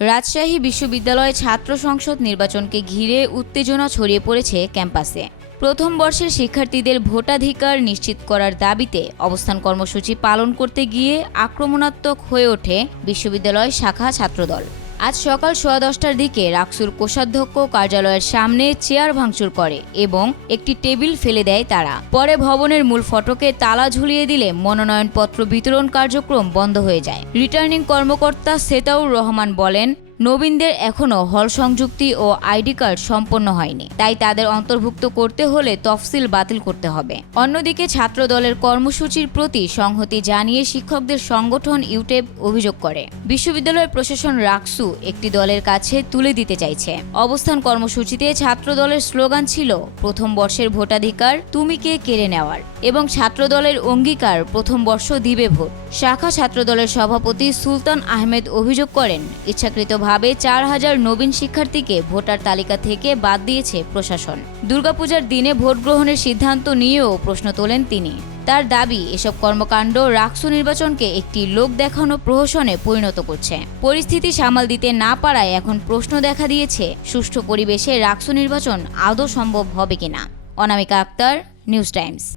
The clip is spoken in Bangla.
রাজশাহী বিশ্ববিদ্যালয়ে ছাত্র সংসদ নির্বাচনকে ঘিরে উত্তেজনা ছড়িয়ে পড়েছে ক্যাম্পাসে। প্রথম বর্ষের শিক্ষার্থীদের ভোটাধিকার নিশ্চিত করার দাবিতে অবস্থান কর্মসূচি পালন করতে গিয়ে আক্রমণাত্মক হয়ে ওঠে বিশ্ববিদ্যালয় শাখা ছাত্রদল। আজ সকাল সোয়া দশটার দিকে রাকসুর কোষাধ্যক্ষ কার্যালয়ের সামনে চেয়ার ভাঙচুর করে এবং একটি টেবিল ফেলে দেয় তারা। পরে ভবনের মূল ফটকে তালা ঝুলিয়ে দিলে মনোনয়নপত্র বিতরণ কার্যক্রম বন্ধ হয়ে যায়। রিটার্নিং কর্মকর্তা সেতাউর রহমান বলেন নবীনদের এখনও হল সংযুক্তি ও আইডি কার্ড সম্পন্ন হয়নি। তাই তাদের অন্তর্ভুক্ত করতে হলে তফসিল বাতিল করতে হবে। অন্যদিকে ছাত্র দলের কর্মসূচির প্রতি সংহতি জানিয়ে শিক্ষকদের সংগঠন ইউটেব অভিযোগ করে। বিশ্ববিদ্যালয় প্রশাসন রাকসু একটি দলের কাছে তুলে দিতে চাইছে। অবস্থান কর্মসূচিতে ছাত্র দলের স্লোগান ছিল, প্রথম বর্ষের ভোটাধিকার তুমি কে কেড়ে নেওয়ার? এবং ছাত্র দলের অঙ্গীকার, প্রথম বর্ষ দিবে ভোট। শাখা ছাত্র দলের সভাপতি সুলতান আহমেদ অভিযোগ করেন, ইচ্ছাকৃতভাবে চার হাজার নবীন শিক্ষার্থীকে ভোটার তালিকা থেকে বাদ দিয়েছে প্রশাসন। দুর্গাপূজার দিনে ভোট গ্রহণের সিদ্ধান্ত নিয়েও প্রশ্ন তোলেন তিনি। তার দাবি, এসব কর্মকাণ্ড রাকসু নির্বাচনকে একটি লোক দেখানো প্রহসনে পরিণত করছে। পরিস্থিতি সামাল দিতে না পারায় এখন প্রশ্ন দেখা দিয়েছে, সুষ্ঠু পরিবেশে রাকসু নির্বাচন আদৌ সম্ভব হবে কিনা। Anamika Akter, news times.